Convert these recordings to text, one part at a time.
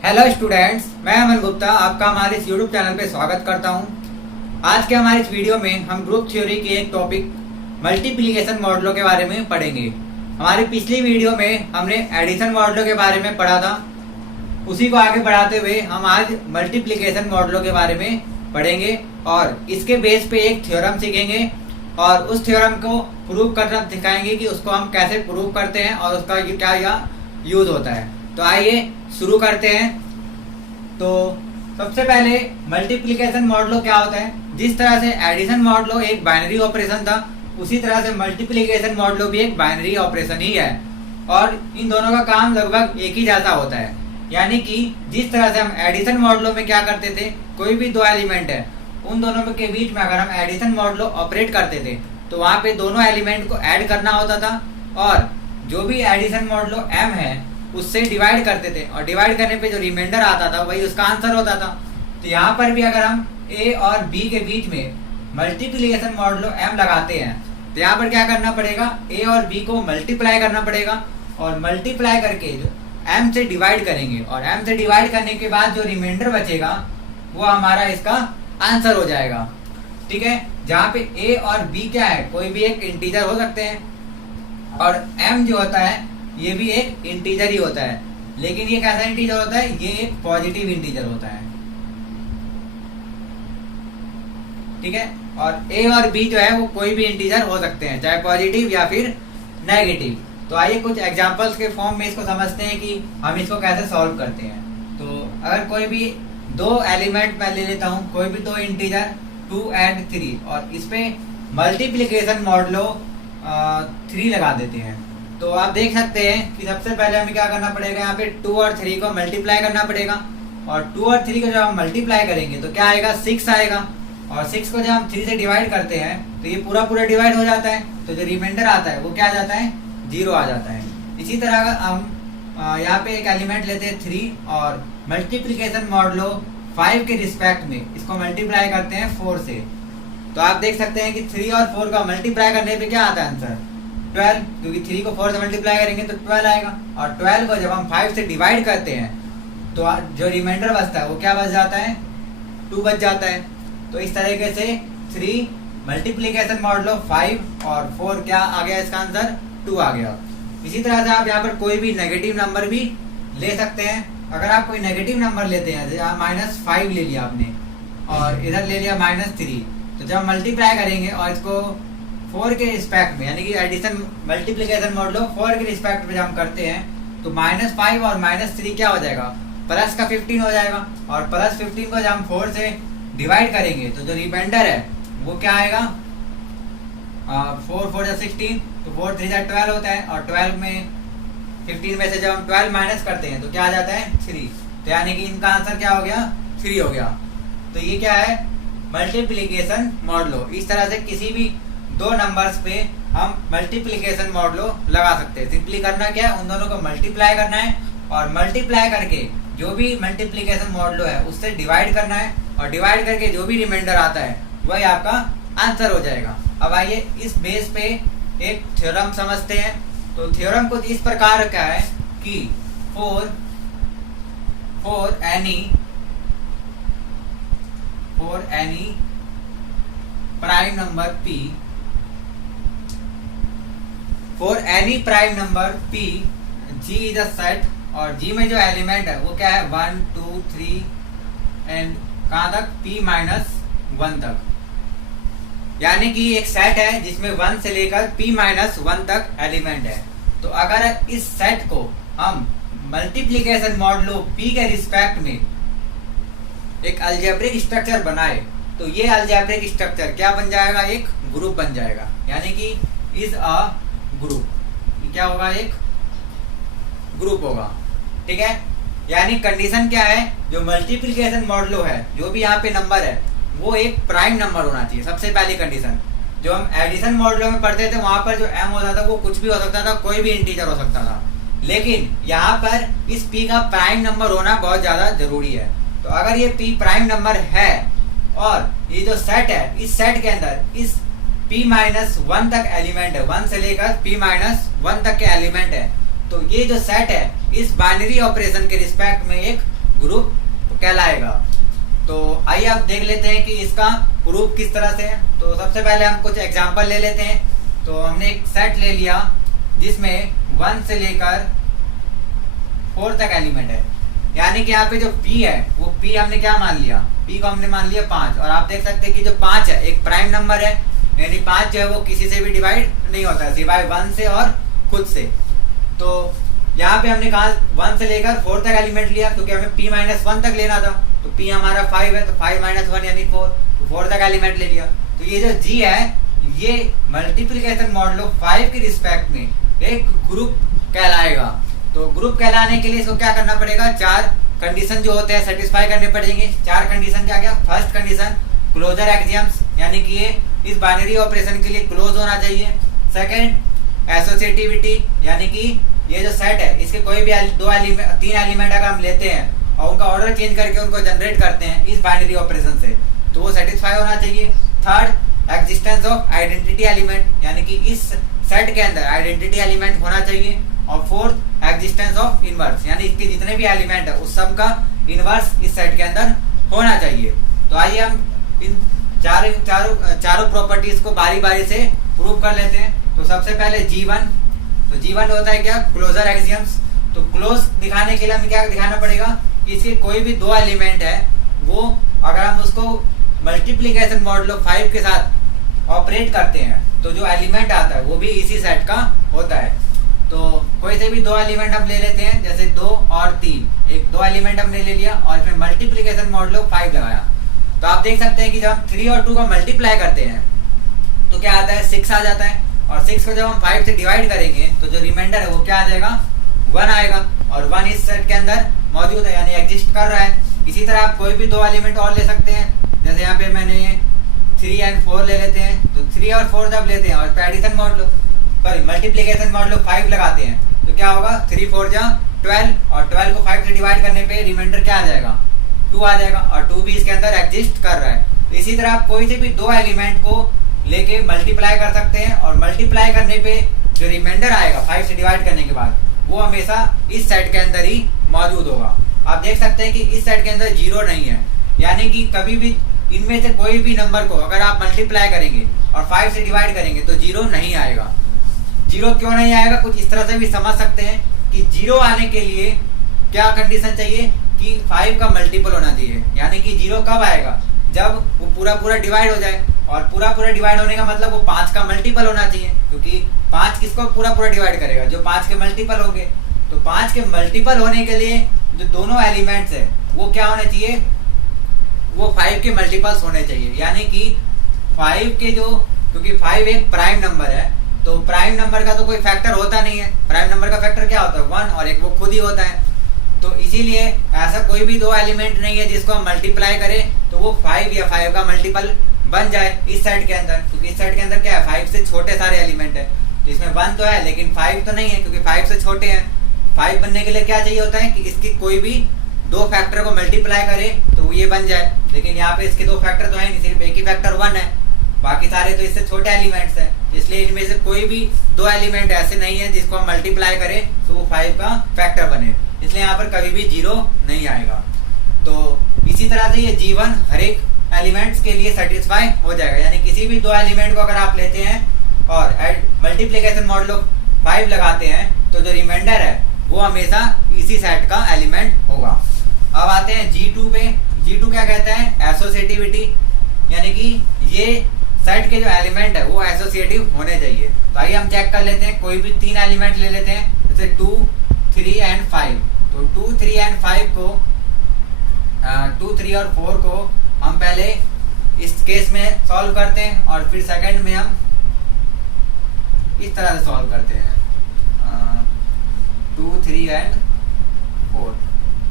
Hello students, मैं अमन गुप्ता आपका हमारे इस यूट्यूब चैनल पे स्वागत करता हूं। आज के हमारे इस वीडियो में हम ग्रुप थ्योरी के एक टॉपिक मल्टीप्लिकेशन मॉडलों के बारे में पढ़ेंगे। हमारी पिछली वीडियो में हमने एडिशन मॉडलों के बारे में पढ़ा था, उसी को आगे बढ़ाते हुए हम आज मल्टीप्लिकेशन मॉडलों के बारे में पढ़ेंगे और इसके बेस पे एक थ्योरम सीखेंगे और उस थ्योरम को प्रूव करना सिखाएंगे कि उसको हम कैसे प्रूव करते हैं और उसका क्या यूज होता है। तो आइए शुरू करते हैं। तो सबसे पहले मल्टीप्लिकेशन मॉडलो क्या होता है। जिस तरह से एडिशन मॉडलो एक बाइनरी ऑपरेशन था, उसी तरह से मल्टीप्लिकेशन मॉडलो भी एक बाइनरी ऑपरेशन ही है और इन दोनों का काम लगभग एक ही जैसा होता है। यानी कि जिस तरह से हम एडिशन मॉडलो में क्या करते थे, कोई भी दो एलिमेंट है उन दोनों के बीच में अगर हम एडिशन मॉडलो ऑपरेट करते थे तो वहां पे दोनों एलिमेंट को ऐड करना होता था और जो भी एडिशन मॉडलो m है उससे डिवाइड करते थे और डिवाइड करने पे जो रिमाइंडर आता था वही उसका आंसर होता था। तो यहाँ पर भी अगर हम a और b के बीच में मल्टीप्लिकेशन मॉडलो m लगाते हैं तो यहाँ पर क्या करना पड़ेगा, a और b को मल्टीप्लाई करना पड़ेगा और मल्टीप्लाई करके जो m से डिवाइड करेंगे और m से डिवाइड करने के बाद जो रिमाइंडर बचेगा वो हमारा इसका आंसर हो जाएगा। ठीक है, जहाँ पे a और b क्या है, कोई भी एक इंटीजर हो सकते हैं और m जो होता है ये भी एक इंटीजर ही होता है, लेकिन ये कैसा इंटीजर होता है, ये एक पॉजिटिव इंटीजर होता है। ठीक है, और a और b जो है वो कोई भी इंटीजर हो सकते हैं, चाहे पॉजिटिव या फिर नेगेटिव। तो आइए कुछ एग्जांपल्स के फॉर्म में इसको समझते हैं कि हम इसको कैसे सॉल्व करते हैं। तो अगर कोई भी दो एलिमेंट मैं ले लेता हूँ, कोई भी दो इंटीजर 2 और 3 और इस पे मल्टीप्लिकेशन मॉडलो 3 लगा देते हैं। तो आप देख सकते हैं कि सबसे पहले हमें क्या करना पड़ेगा, यहाँ पे 2 और 3 को मल्टीप्लाई करना पड़ेगा और 2 और 3 को जब हम मल्टीप्लाई करेंगे तो क्या आएगा, 6 आएगा और 6 को जब हम 3 से डिवाइड करते हैं तो ये पूरा डिवाइड हो जाता है। तो जो रिमाइंडर आता है वो क्या आ जाता है, 0 आ जाता है। इसी तरह हम यहाँ पे एक एलिमेंट लेते हैं 3 और मल्टीप्लिकेशन मॉडलो 5 के रिस्पेक्ट में इसको मल्टीप्लाई करते हैं 4 से। तो आप देख सकते हैं कि 3 और 4 का मल्टीप्लाई करने पे क्या आता है आंसर, 12, क्योंकि 3 को 4 से मल्टीप्लाई करेंगे तो 12 आएगा और 12 को जब हम 5 से डिवाइड करते हैं तो जो रिमाइंडर बचता है वो क्या बच जाता है, 2 बच जाता है। तो इस तरीके से 3 मल्टीप्लिकेशन मॉडलो 5 और 4 क्या आ गया, इसका आंसर 2 आ गया। इसी तरह से आप यहाँ पर कोई भी नेगेटिव नंबर भी ले सकते हैं। अगर आप कोई नेगेटिव नंबर लेते हैं, जैसे -5 ले लिया आपने और इधर ले लिया -3, तो जब मल्टीप्लाई करेंगे और इसको 4 के रिस्पेक्ट में, यानी कि एडिशन मल्टीप्लिकेशन मॉडलो 4 के रिस्पेक्ट में जब हम करते हैं तो -5 और -3 क्या हो जाएगा, प्लस का 15 हो जाएगा और प्लस 15 को जब हम 4 से डिवाइड करेंगे तो जो रिमाइंडर है वो क्या आएगा, 4 4 जा 16, तो 4 3 जा 12 होता है और 12 में 15 में से जब हम 12 माइनस करते हैं तो क्या आ जाता है, 3। तो यानी कि इनका आंसर क्या हो गया, 3 हो गया। तो ये क्या है, मल्टीप्लिकेशन मॉडलो। इस तरह से किसी भी दो नंबर्स पे हम मल्टीप्लिकेशन मॉडलो लगा सकते हैं। सिंपली करना क्या है, उन दोनों को मल्टीप्लाई करना है और मल्टीप्लाई करके जो भी मल्टीप्लिकेशन मॉडलो है उससे डिवाइड करना है और डिवाइड करके जो भी रिमाइंडर आता है वही आपका आंसर हो जाएगा। अब आइए इस बेस पे एक थ्योरम समझते हैं। तो थ्योरम कुछ इस प्रकार का है कि for any prime number p, for any prime number p, g is a set और g में जो एलिमेंट है वो क्या है, 1 2 3 एंड कहाँ तक, p - 1 तक। यानी कि एक सेट है जिसमें 1 से लेकर p - 1 तक एलिमेंट है। तो अगर इस सेट को हम मल्टीप्लिकेशन मॉडलो p के रिस्पेक्ट में एक अलजेब्रिक स्ट्रक्चर बनाए तो ये अलजेब्रिक स्ट्रक्चर क्या बन जाएगा, एक ग्रुप बन जाएगा। यानी कि इज अ ग्रुप, क्या होगा, एक ग्रुप होगा। ठीक है, यानी कंडीशन क्या है, जो मल्टीप्लिकेशन मॉडलो है, जो भी यहाँ पे नंबर है वो एक प्राइम नंबर होना चाहिए, सबसे पहली कंडीशन। जो हम एडिशन मॉडलो में पढ़ते थे वहां पर जो m होता था वो कुछ भी हो सकता था, कोई भी इंटीजर हो सकता था, लेकिन यहाँ पर इस p का प्राइम नंबर होना बहुत ज्यादा जरूरी है। तो अगर ये p प्राइम नंबर है और ये जो सेट है, इस सेट के अंदर इस p - 1 तक एलिमेंट है, 1 से लेकर p - 1 तक के एलिमेंट है, तो ये जो सेट है इस बाइनरी ऑपरेशन के रिस्पेक्ट में एक अब देख लेते हैं कि इसका प्रूफ किस तरह से है। तो सबसे पहले हम कुछ एग्जांपल ले लेते हैं। तो हमने एक सेट ले लिया जिसमें 1 से लेकर 4 तक एलिमेंट है, यानी कि यहाँ पे जो P है वो P हमने क्या मान लिया, P को हमने मान लिया 5। और आप देख सकते हैं कि जो 5 है एक प्राइम नंबर है, यानी 5 जो है वो किसी से भी डिवाइड नहीं होता है सिवाय 1 से और खुद से। तो यहाँ पे हमने कहा 1 से लेकर 4 तक एलिमेंट लिया क्योंकि हमें P-1 तक लेना था। तो P हमारा 5 है, तो 5 - 1 यानी 4, तो 4 तक एलिमेंट ले लिया। तो ये जो G है ये मल्टीप्लिकेशन मॉडुलो 5 की रिस्पेक्ट में एक ग्रुप कहलाएगा। तो ग्रुप कहलाने के लिए इसको क्या करना पड़ेगा, 4 कंडीशन जो होते हैं सेटिस्फाई करने पड़ेंगे। 4 कंडीशन क्या क्या, फर्स्ट कंडीशन क्लोजर एक्सियम्स, यानी कि ये इस बाइनरी ऑपरेशन के लिए क्लोज होना चाहिए। सेकंड एसोसिएटिविटी, यानी कि ये जो सेट है इसके कोई भी 3 एलिमेंट अगर हम लेते हैं और उनका ऑर्डर चेंज करके उनको जनरेट करते हैं इस बाइनरी ऑपरेशन से, तो वो सेटिस्फाई होना चाहिए। Third existence of identity element, यानी कि इस सेट के अंदर आइडेंटिटी एलिमेंट होना चाहिए। और फोर्थ एग्जिस्टेंस ऑफ इनवर्स, यानी इसके जितने भी एलिमेंट है उस सब का इनवर्स इस सेट के अंदर होना चाहिए। तो आइए हम इन चारों प्रॉपर्टीज को बारी बारी से प्रूव कर लेते हैं। तो सबसे पहले G1, तो G1 होता है क्या, क्लोजर एक्सियम्स। तो क्लोज दिखाने के लिए हमें क्या दिखाना पड़ेगा कि इसके कोई भी 2 एलिमेंट है वो अगर हम उसको मल्टीप्लिकेशन मॉडुलो 5 के साथ ऑपरेट करते हैं तो जो एलिमेंट आता है वो भी इसी सेट का होता है। तो कोई से भी 2 एलिमेंट हम ले लेते हैं, जैसे 2 और 3, एक 2 एलिमेंट हमने ले लिया और फिर मल्टीप्लिकेशन मॉडुलो 5 लगाया। तो आप देख सकते हैं कि जब हम 3 और 2 का मल्टीप्लाई करते हैं तो क्या आता है, 6 आ जाता है। और 6 को जब हम 5 से डिवाइड करेंगे तो जो रिमाइंडर है वो क्या आ जाएगा, 1 आएगा। और 1 इस सेट के अंदर मौजूद है, यानी एग्जिस्ट कर रहा है। इसी तरह आप कोई भी 2 एलिमेंट और ले सकते हैं, जैसे यहाँ पे मैंने 3 और 4 ले लेते हैं। तो 3 और 4 जब लेते हैं और addition modulo sorry multiplication modulo 5 लगाते हैं तो क्या होगा, 3 4 जा 12 और 12 को 5 से डिवाइड करने पे रिमाइंडर क्या आ जाएगा, 2 आ जाएगा। और 2 भी इसके अंदर एग्जिस्ट कर रहा है। तो इसी तरह आप कोई से भी 2 एलिमेंट को लेके मल्टीप्लाई कर सकते हैं और मल्टीप्लाई करने पे जो रिमाइंडर आएगा 5 से डिवाइड करने के बाद वो हमेशा इस सेट के अंदर ही मौजूद होगा। आप देख सकते हैं कि इस सेट के अंदर 0 नहीं है, यानी कि कभी भी इनमें से कोई भी नंबर को अगर आप मल्टीप्लाई करेंगे और 5 से डिवाइड करेंगे तो 0 नहीं आएगा। 0 क्यों नहीं आएगा, कुछ इस तरह से भी समझ सकते हैं कि 0 आने के लिए क्या कंडीशन चाहिए कि 5 का मल्टीपल होना चाहिए। यानी कि 0 कब आएगा, जब वो पूरा डिवाइड हो जाए। और पूरा डिवाइड होने का मतलब वो 5 का मल्टीपल होना चाहिए, क्योंकि 5 किसको पूरा डिवाइड करेगा, जो 5 के मल्टीपल होंगे। तो 5 के मल्टीपल होने के लिए जो दोनों एलिमेंट्स है वो क्या होने चाहिए, वो 5 के मल्टीपल्स होने चाहिए। यानी कि 5 के जो, क्योंकि 5 एक प्राइम नंबर है तो प्राइम नंबर का तो कोई फैक्टर होता नहीं है। प्राइम नंबर का फैक्टर क्या होता है, 1, और एक वो खुद ही होता है। तो इसीलिए ऐसा कोई भी 2 एलिमेंट नहीं है जिसको हम मल्टीप्लाई करें तो वो 5 या 5 का मल्टीपल बन जाए इस सेट के अंदर, क्योंकि इस सेट के अंदर क्या है, 5 से छोटे सारे एलिमेंट है। तो इसमें 1 तो है लेकिन 5 तो नहीं है, क्योंकि 5 से छोटे हैं। 5 बनने के लिए क्या चाहिए होता है कि इसकी कोई भी 2 फैक्टर को मल्टीप्लाई करे तो वो ये बन जाए। लेकिन यहाँ पे इसके 2 फैक्टर तो है नहीं, सिर्फ एक ही फैक्टर 1 है, बाकी सारे तो इससे छोटे एलिमेंट्स हैं। इसलिए इनमें से कोई भी 2 एलिमेंट ऐसे नहीं है जिसको हम मल्टीप्लाई करें तो वो 5 का फैक्टर बने। इसलिए यहाँ पर कभी भी 0 नहीं आएगा। तो इसी तरह से ये G1 हर एक एलिमेंट्स के लिए सेटिस्फाई हो जाएगा। यानी किसी भी 2 एलिमेंट को अगर आप लेते हैं और मल्टीप्लिकेशन मॉडुलो 5 लगाते हैं तो जो रिमाइंडर है वो हमेशा इसी सेट का एलिमेंट होगा। अब आते हैं G2 पे। G2 क्या कहता है, एसोसिएटिविटी, यानी कि ये सेट के जो एलिमेंट है वो एसोसिएटिव होने चाहिए। तो आइए हम चेक कर लेते हैं, कोई भी 3 एलिमेंट ले लेते हैं, जैसे 2, 3 एंड 5। तो 2, 3 एंड 5 को 2, 3 और 4 को हम पहले इस केस में सॉल्व करते हैं और फिर सेकंड में हम इस तरह से सॉल्व करते हैं, 2, 3 एंड 4।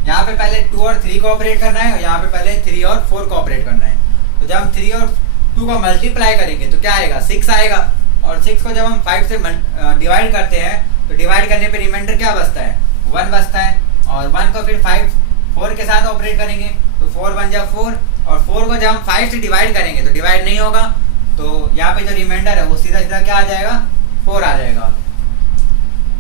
यहाँ पे पहले 2 और 3 को ऑपरेट करना है और यहाँ पे पहले 3 और 4 को ऑपरेट करना है। तो जब हम 3 और 2 को मल्टीप्लाई करेंगे तो क्या आएगा, 6 आएगा। और 6 को जब हम 5 से डिवाइड करते हैं तो डिवाइड करने पे रिमाइंडर क्या बचता है, 1 बचता है। और 1 को फिर 4 के साथ ऑपरेट करेंगे तो 4 बन जा 4, और 4 को जब हम 5 से डिवाइड करेंगे तो डिवाइड नहीं होगा। तो यहाँ पे जो रिमाइंडर है वो सीधा सीधा क्या आ जाएगा, 4 आ जाएगा।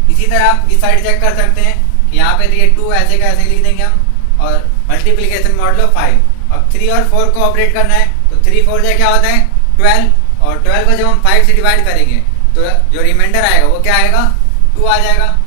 इसी तरह आप इस साइड चेक कर सकते हैं कि यहाँ पे तो ये 2 ऐसे का ऐसे लिख देंगे हम, और मल्टीप्लिकेशन मॉडुलो 5 अब 3 और 4 को ऑपरेट करना है, तो 3 4 जा क्या होता है 12, और 12 को जब हम 5 से डिवाइड करेंगे तो जो रिमाइंडर आएगा वो क्या आएगा 2 आ जाएगा।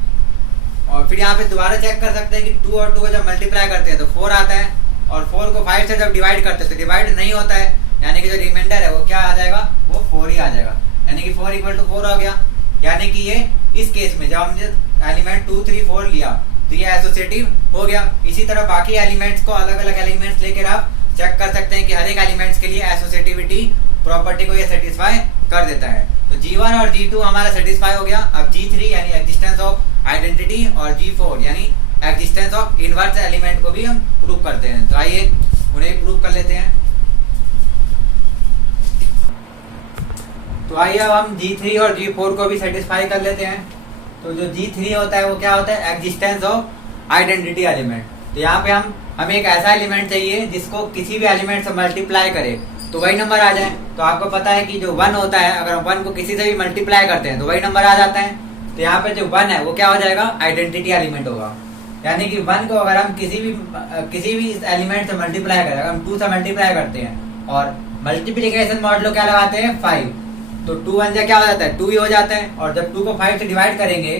और फिर यहाँ पे दोबारा चेक कर सकते हैं कि 2 और 2 को जब मल्टीप्लाई करते हैं तो 4 आता है, और 4 को 5 से जब डिवाइड करते हैं तो डिवाइड नहीं होता है, यानी कि जो रिमाइंडर है वो क्या आ जाएगा वो 4 ही आ जाएगा, यानी कि 4 = 4 हो गया। यानी कि ये इस केस में जब हमने एलिमेंट 2 3 4 लिया तो ये एसोसिएटिव हो गया। इसी तरह बाकी एलिमेंट्स को अलग अलग एलिमेंट्स लेकर आप चेक कर सकते हैं कि हर एक एलिमेंट्स के लिए एसोसिएटिविटी प्रॉपर्टी को ये सेटिस्फाई कर देता है। तो G1 और G2 हमारा सेटिस्फाई हो गया। अब G3 यानी एग्जिस्टेंस ऑफ आइडेंटिटी और G4 यानी एग्जिस्टेंस ऑफ इनवर्स एलिमेंट को भी हम प्रूव करते हैं। तो आइए उन्हें प्रूव कर लेते हैं। तो आइए अब हम G3 और G4 को भी सेटिस्फाई कर लेते हैं। तो जो G3 होता है वो क्या होता है एग्जिस्टेंस ऑफ आइडेंटिटी एलिमेंट। तो यहाँ पे हमें एक ऐसा एलिमेंट चाहिए जिसको किसी भी एलिमेंट से मल्टीप्लाई करे तो वही नंबर आ जाए। तो आपको पता है कि जो 1 होता है अगर हम 1 को किसी से भी मल्टीप्लाई करते हैं तो वही नंबर आ जाता है। तो यहाँ पे जो 1 है वो क्या हो जाएगा आइडेंटिटी एलिमेंट होगा, यानी कि 1 को अगर हम किसी भी इस एलिमेंट से मल्टीप्लाई करें, अगर हम 2 से मल्टीप्लाई करते हैं और मल्टीप्लीकेशन मॉडल क्या लगाते हैं 5, तो 2 1 जा क्या हो जाता है 2 ही हो जाता है। और जब 2 को 5 से डिवाइड करेंगे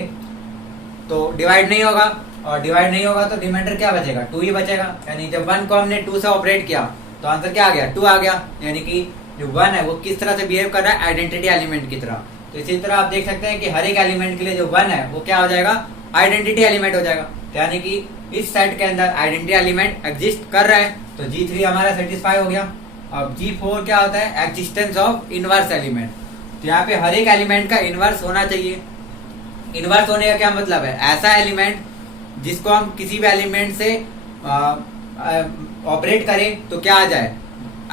तो डिवाइड नहीं होगा, और डिवाइड नहीं होगा तो रिमाइंडर क्या बचेगा 2 ही बचेगा। यानी जब 1 को हमने 2 से ऑपरेट किया तो आंसर क्या आ गया 2 आ गया। यानी कि जो 1 है वो किस तरह से बिहेव कर रहा है आइडेंटिटी एलिमेंट की तरह। तो इसी तरह आप देख सकते हैं कि हर एक एलिमेंट के लिए जो 1 है वो क्या हो जाएगा आइडेंटिटी एलिमेंट हो जाएगा। यानी कि इस सेट के अंदर आइडेंटिटी एलिमेंट एग्जिस्ट कर रहा है। तो G3 हमारा सेटिस्फाई हो गया। अब G4 क्या होता है एग्जिस्टेंस ऑफ इनवर्स एलिमेंट। तो यहाँ पे हर एक एलिमेंट का इनवर्स होना चाहिए। इनवर्स होने का क्या मतलब है ऐसा एलिमेंट जिसको हम किसी भी एलिमेंट से ऑपरेट करें तो क्या आ जाए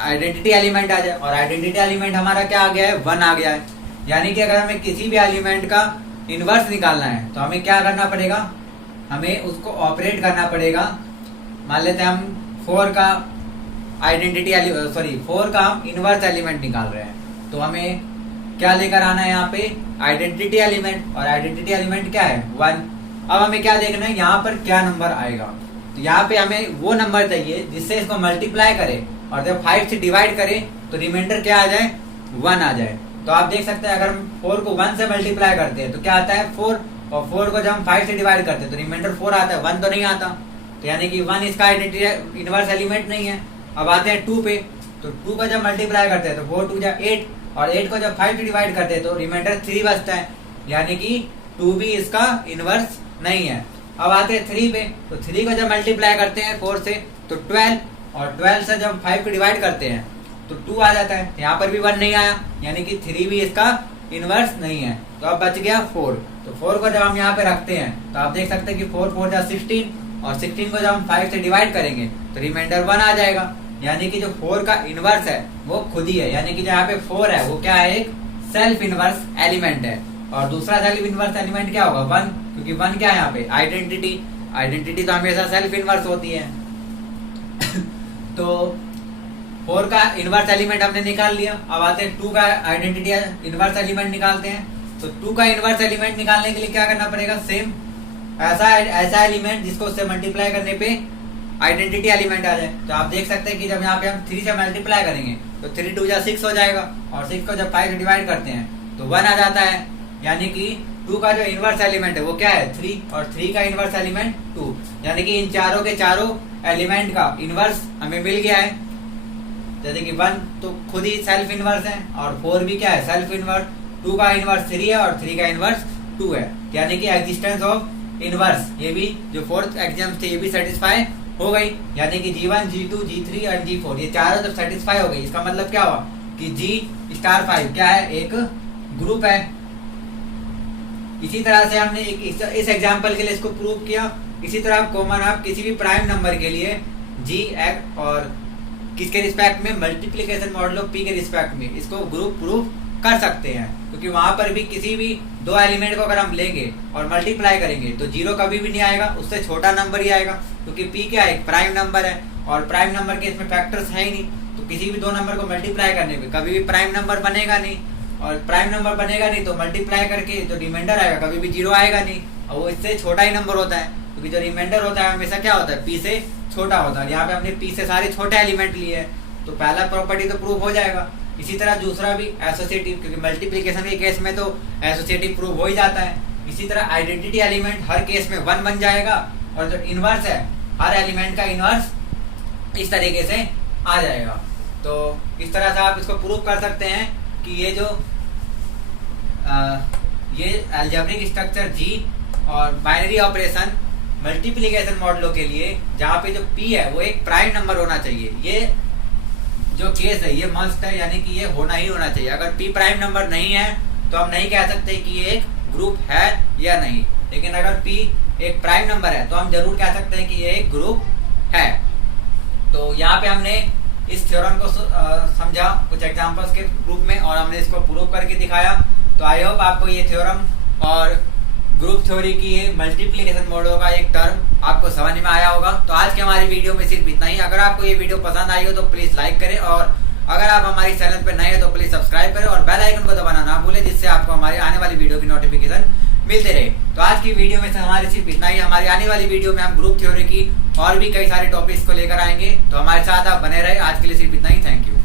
आइडेंटिटी एलिमेंट आ जाए। और आइडेंटिटी एलिमेंट हमारा क्या आ गया है 1 आ गया है। यानी कि अगर हमें किसी भी एलिमेंट का इनवर्स निकालना है तो हमें क्या करना पड़ेगा, हमें उसको ऑपरेट करना पड़ेगा। मान लेते हैं हम 4 का हम इनवर्स एलिमेंट निकाल रहे हैं, तो हमें क्या लेकर आना है यहाँ पे आइडेंटिटी एलिमेंट, और आइडेंटिटी एलिमेंट क्या है 1। अब हमें क्या देखना है यहाँ पर क्या नंबर आएगा। तो यहाँ पे हमें वो नंबर चाहिए जिससे इसको मल्टीप्लाई करे और जब 5 से डिवाइड करे तो रिमाइंडर क्या आ जाए 1 आ जाए। तो आप देख सकते हैं अगर हम 4 को 1 से मल्टीप्लाई करते हैं तो क्या आता है 4, और 4 को जब हम 5 से डिवाइड करते हैं तो रिमाइंडर 4 आता है, 1 तो नहीं आता। तो यानी कि 1 इसका आइडेंटिटी इनवर्स एलिमेंट नहीं है। अब आते हैं 2 पे। तो 2 को जब मल्टीप्लाई करते हैं तो 4 2 जा 8, और 8 को जब 5 से डिवाइड करते हैं तो रिमाइंडर 3 बचता है, यानी कि 2 भी इसका इनवर्स नहीं है। अब आते हैं 3 पे। तो 3 को जब मल्टीप्लाई करते हैं 4 से तो 12, और 12 से जब 5 को डिवाइड करते हैं तो 2 आ जाता है। यहाँ पर भी 1 नहीं आया, यानी कि 3 भी इसका इनवर्स नहीं है। तो अब बच गया 4। तो 4 को जब हम यहाँ पे रखते हैं तो आप देख सकते हैं कि 4 4 जा 16, और 16 को जब हम 5 से डिवाइड करेंगे तो रिमाइंडर 1 आ जाएगा। यानी कि जो 4 का इनवर्स है वो खुद ही है, यानी कि यहाँ पे 4 है वो क्या है एक सेल्फ इनवर्स एलिमेंट है। और दूसरा सेल्फ इनवर्स एलिमेंट क्या होगा 1, क्योंकि 1 क्या है यहाँ पे आइडेंटिटी तो हमेशा सेल्फ इनवर्स होती है। तो 4 का इनवर्स एलिमेंट हमने निकाल लिया। अब आते हैं 2 का आइडेंटिटी इनवर्स एलिमेंट निकालते हैं। तो 2 का इनवर्स एलिमेंट निकालने के लिए क्या करना पड़ेगा सेम ऐसा एलिमेंट जिसको उससे मल्टीप्लाई करने पे आइडेंटिटी एलिमेंट आ जाए। तो आप देख सकते हैं कि जब यहाँ पे हम 3 से मल्टीप्लाई करेंगे तो 3 2 जा 6 हो जाएगा, और 6 को जब 5 से डिवाइड करते हैं तो 1 आ जाता है। यानी कि 2 का जो इनवर्स एलिमेंट है वो क्या है 3, और 3 का इनवर्स एलिमेंट 2, यानी कि इन चारों के चारों एलिमेंट का इनवर्स हमें मिल गया है। जैसे कि 1 तो खुद ही सेल्फ इनवर्स है, और 4 भी क्या है सेल्फ इनवर्स, 2 का इनवर्स 3 है और 3 का इनवर्स 2 है। यानी कि एग्जिस्टेंस ऑफ इनवर्स, ये भी जो 4th एग्जाम थे ये भी सेटिस्फाई हो गई। यानी कि G1 G2 G3 और G4 ये चारों जब सेटिस्फाई हो गई, इसका मतलब क्या हुआ कि G*5 क्या है एक ग्रुप है। इसी तरह से हमने इस एग्जाम्पल के लिए इसको प्रूव किया। इसी तरह कॉमन आप किसी भी प्राइम नंबर के लिए G और किसके रिस्पेक्ट में मल्टीप्लिकेशन मॉडल ऑफ P के रिस्पेक्ट में इसको ग्रुप प्रूव कर सकते हैं, क्योंकि वहां पर भी किसी भी 2 एलिमेंट को अगर हम लेंगे और मल्टीप्लाई करेंगे तो 0 कभी भी नहीं आएगा, उससे छोटा नंबर ही आएगा, क्योंकि P क्या है प्राइम नंबर है, और प्राइम नंबर के इसमें फैक्टर्स है ही नहीं। तो किसी भी 2 नंबर को मल्टीप्लाई करने पे कभी भी प्राइम नंबर बनेगा नहीं, और प्राइम नंबर बनेगा नहीं तो मल्टीप्लाई करके जो रिमाइंडर आएगा कभी भी 0 आएगा नहीं, और वो इससे छोटा ही नंबर होता है, क्योंकि जो रिमाइंडर होता है हमेशा क्या होता है P से छोटा होता है। यहाँ पे हमने P से सारे छोटे एलिमेंट लिए हैं, तो पहला प्रॉपर्टी तो प्रूव हो जाएगा। इसी तरह दूसरा भी एसोसिएटिव, क्योंकि मल्टीप्लिकेशन के केस में तो एसोसिएटिव प्रूव हो ही जाता है। इसी तरह आइडेंटिटी एलिमेंट हर केस में 1 बन जाएगा, और जो इनवर्स है हर एलिमेंट का इनवर्स इस तरीके से आ जाएगा। तो इस तरह से आप इसको प्रूव कर सकते हैं कि ये जो ये अलजेब्रिक स्ट्रक्चर G और बाइनरी ऑपरेशन मल्टीप्लिकेशन मॉडलों के लिए जहाँ पे जो P है वो एक प्राइम नंबर होना चाहिए। ये जो केस है ये मस्ट है, यानी कि ये होना ही होना चाहिए। अगर P प्राइम नंबर नहीं है तो हम नहीं कह सकते कि ये एक ग्रुप है या नहीं, लेकिन अगर P एक प्राइम नंबर है तो हम जरूर कह सकते हैं कि ये एक ग्रुप है। तो यहाँ पे हमने इस थ्योरम को समझा कुछ एग्जांपल्स के रूप में, और हमने इसको प्रूव करके दिखाया। तो आई होप आपको ये थ्योरम और ग्रुप थ्योरी की मल्टीप्लिकेशन मॉडल का एक टर्म आपको समझ में आया होगा। तो आज की हमारी वीडियो में सिर्फ इतना ही। अगर आपको ये वीडियो पसंद आई हो तो प्लीज लाइक करें, और अगर आप हमारे चैनल पर नए हो तो प्लीज सब्सक्राइब करें और बेल आइकन को दबाना ना भूलें, जिससे आपको हमारी आने वाली वीडियो की नोटिफिकेशन मिलते रहे। तो आज की वीडियो में से हमारे सिर्फ इतना ही। हमारी आने वाली वीडियो में हम ग्रुप थ्योरी की और भी कई सारे टॉपिक्स को लेकर आएंगे, तो हमारे साथ आप बने रहे। आज के लिए सिर्फ इतना ही। Thank you.